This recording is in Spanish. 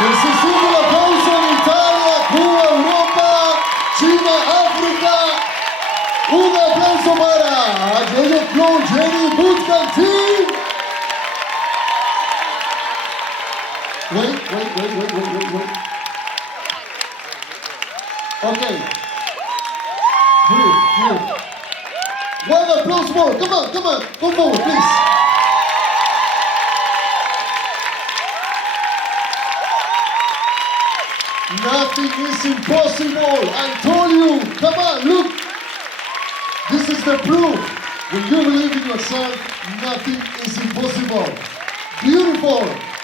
Necesito un aplauso en Italia, Cuba, Europa, China, África. Un aplauso para YOYO Flow Jenny Bootcamp Team. Wait. Okay. Breathe. One applause more. Come on. Come forward, please. Nothing is impossible. I told you. Come on, look. This is the proof. When you believe in yourself, nothing is impossible. Beautiful.